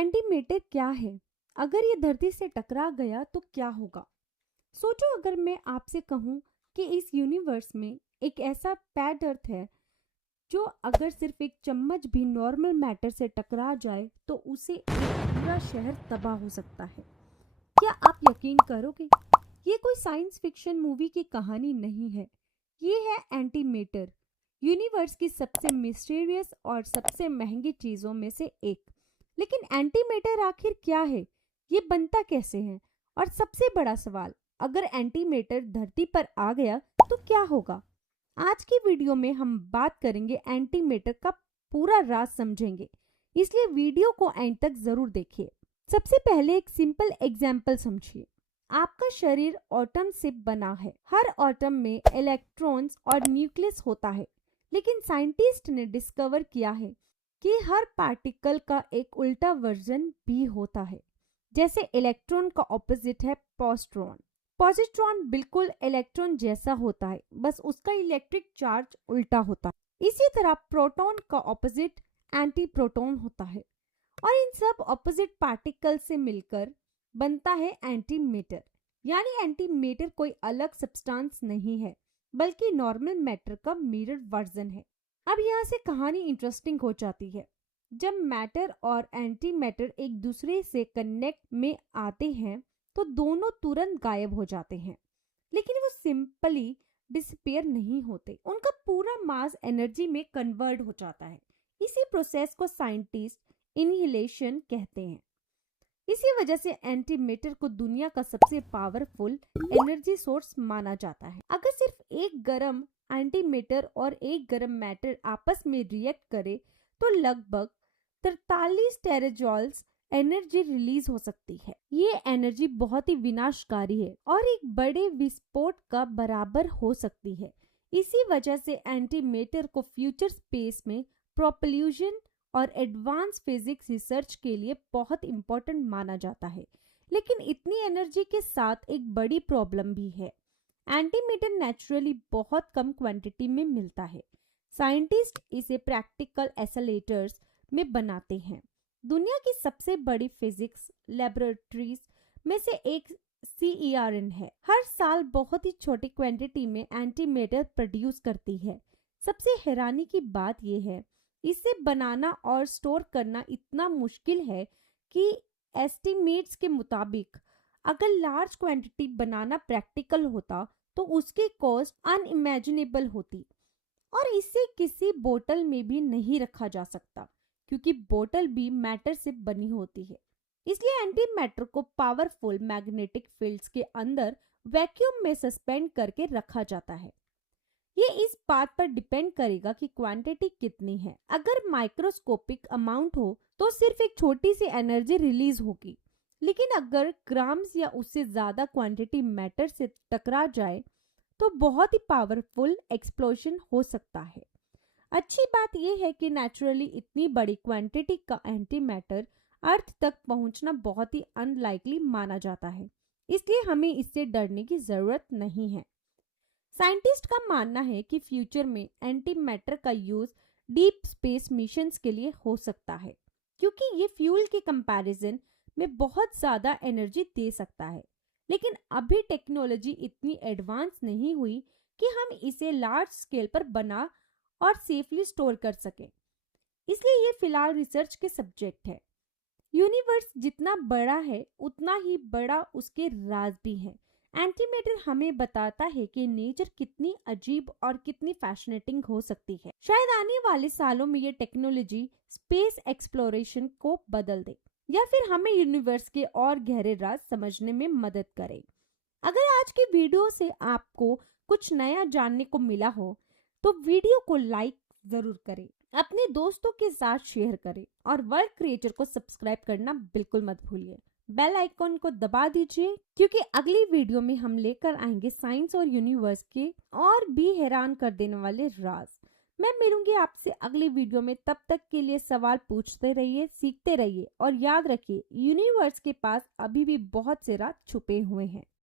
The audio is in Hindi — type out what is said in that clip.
एंटीमेटर क्या है? अगर ये धरती से टकरा गया तो क्या होगा? सोचो, अगर मैं आपसे कहूँ कि इस यूनिवर्स में एक ऐसा पैड अर्थ है जो अगर सिर्फ एक चम्मच भी नॉर्मल मैटर से टकरा जाए तो उसे एक पूरा शहर तबाह हो सकता है। क्या आप यकीन करोगे? ये कोई साइंस फिक्शन मूवी की कहानी नहीं है। ये है एंटीमेटर, यूनिवर्स की सबसे मिस्टीरियस और सबसे महंगी चीजों में से एक। लेकिन एंटीमेटर आखिर क्या है? ये बनता कैसे है? और सबसे बड़ा सवाल, अगर एंटीमेटर धरती पर आ गया तो क्या होगा? आज की वीडियो में हम बात करेंगे, एंटीमेटर का पूरा राज समझेंगे, इसलिए वीडियो को एंड तक जरूर देखिए। सबसे पहले एक सिंपल एग्जाम्पल समझिए। आपका शरीर एटम से बना है। हर एटम में इलेक्ट्रॉन्स और न्यूक्लियस होता है, लेकिन साइंटिस्ट ने डिस्कवर किया है कि हर पार्टिकल का एक उल्टा वर्जन भी होता है। जैसे इलेक्ट्रॉन का ऑपोजिट है पॉजिट्रॉन। पॉजिट्रॉन बिल्कुल इलेक्ट्रॉन जैसा होता है, बस उसका इलेक्ट्रिक चार्ज उल्टा होता है। इसी तरह प्रोटॉन का ऑपोजिट एंटी प्रोटॉन होता है, और इन सब ऑपोजिट पार्टिकल से मिलकर बनता है एंटीमेटर। यानी एंटीमेटर कोई अलग सब्सटेंस नहीं है, बल्कि नॉर्मल मैटर का मिरर वर्जन है। अब यहाँ से कहानी इंटरेस्टिंग हो जाती है। जब मैटर और एंटीमेटर एक दूसरे से कनेक्ट में आते हैं तो दोनों तुरंत गायब हो जाते हैं, लेकिन वो सिंपली डिसअपीयर नहीं होते। उनका पूरा मास एनर्जी में कन्वर्ट हो जाता है। इसी प्रोसेस को साइंटिस्ट इनहिलेशन कहते हैं। इसी वजह से एंटीमेटर को दुनिया का सबसे पावरफुल एनर्जी सोर्स माना जाता है। अगर सिर्फ एक गर्म एंटीमेटर और एक गर्म मैटर आपस में रिएक्ट करे तो लगभग 43 टेराजॉल्स एनर्जी रिलीज हो सकती है। ये एनर्जी बहुत ही विनाशकारी है और एक बड़े विस्फोट का बराबर हो सकती है। इसी वजह से एंटीमेटर को फ्यूचर स्पेस में प्रोपल्यूशन और एडवांस फिजिक्स रिसर्च के लिए बहुत इंपॉर्टेंट माना जाता है। लेकिन इतनी एनर्जी के साथ एक बड़ी प्रॉब्लम भी है। एंटीमेटर नेचुरली बहुत कम क्वांटिटी में मिलता है। साइंटिस्ट इसे प्रैक्टिकल आइसोलेटर्स में बनाते हैं। दुनिया की सबसे बड़ी फिजिक्स लेबोरेटरीज में से एक CERN है। हर साल बहुत ही छोटी क्वांटिटी में एंटीमेटर प्रोड्यूस करती है। सबसे हैरानी की बात यह है, इसे बनाना और स्टोर करना इतना मुश्किल है कि एस्टिमेट्स के मुताबिक अगर लार्ज क्वांटिटी बनाना प्रैक्टिकल होता तो उसकी कॉस्ट अनइमेजिनेबल होती, और इसे किसी बोतल में भी नहीं रखा जा सकता क्योंकि बोतल भी मैटर से बनी होती है। इसलिए एंटीमैटर को पावरफुल मैग्नेटिक फील्ड्स के अंदर वैक्यूम में सस्पेंड करके रखा जाता है। ये इस बात पर डिपेंड करेगा कि क्वांटिटी कितनी है। अगर माइक्रोस्कोपिक अमाउंट हो तो सिर्फ एक छोटी सी एनर्जी रिलीज होगी, लेकिन अगर ग्राम्स या उससे ज्यादा क्वांटिटी मैटर से टकरा जाए तो बहुत ही पावरफुल एक्सप्लोजन हो सकता है। अच्छी बात यह है कि नेचुरली इतनी बड़ी क्वांटिटी का एंटीमैटर अर्थ तक पहुंचना बहुत ही अनलाइकली माना जाता है, इसलिए हमें इससे डरने की जरूरत नहीं है। साइंटिस्ट का मानना है कि फ्यूचर में एंटीमैटर का यूज डीप स्पेस मिशंस के लिए हो सकता है, क्योंकि ये फ्यूल के कंपैरिजन में बहुत ज्यादा एनर्जी दे सकता है। लेकिन अभी टेक्नोलॉजी इतनी एडवांस नहीं हुई कि हम इसे लार्ज स्केल पर बना और सेफली स्टोर कर सके, इसलिए ये फिलहाल रिसर्च के सब्जेक्ट है। यूनिवर्स जितना बड़ा है उतना ही बड़ा उसके राज भी है। एंटीमेटर हमें बताता है कि नेचर कितनी अजीब और कितनी फैसिनेटिंग हो सकती है। शायद आने वाले सालों में ये टेक्नोलॉजी स्पेस एक्सप्लोरेशन को बदल दे या फिर हमें यूनिवर्स के और गहरे राज समझने में मदद करे। अगर आज की वीडियो से आपको कुछ नया जानने को मिला हो तो वीडियो को लाइक जरूर करें, अपने दोस्तों के साथ शेयर करें और वर्ल्ड क्रिएचर को सब्सक्राइब करना बिल्कुल मत भूलिए। बेल आइकॉन को दबा दीजिए, क्योंकि अगली वीडियो में हम लेकर आएंगे साइंस और यूनिवर्स के और भी हैरान कर देने वाले राज। मैं मिलूंगी आपसे अगली वीडियो में। तब तक के लिए सवाल पूछते रहिए, सीखते रहिए और याद रखिए, यूनिवर्स के पास अभी भी बहुत से राज छुपे हुए हैं।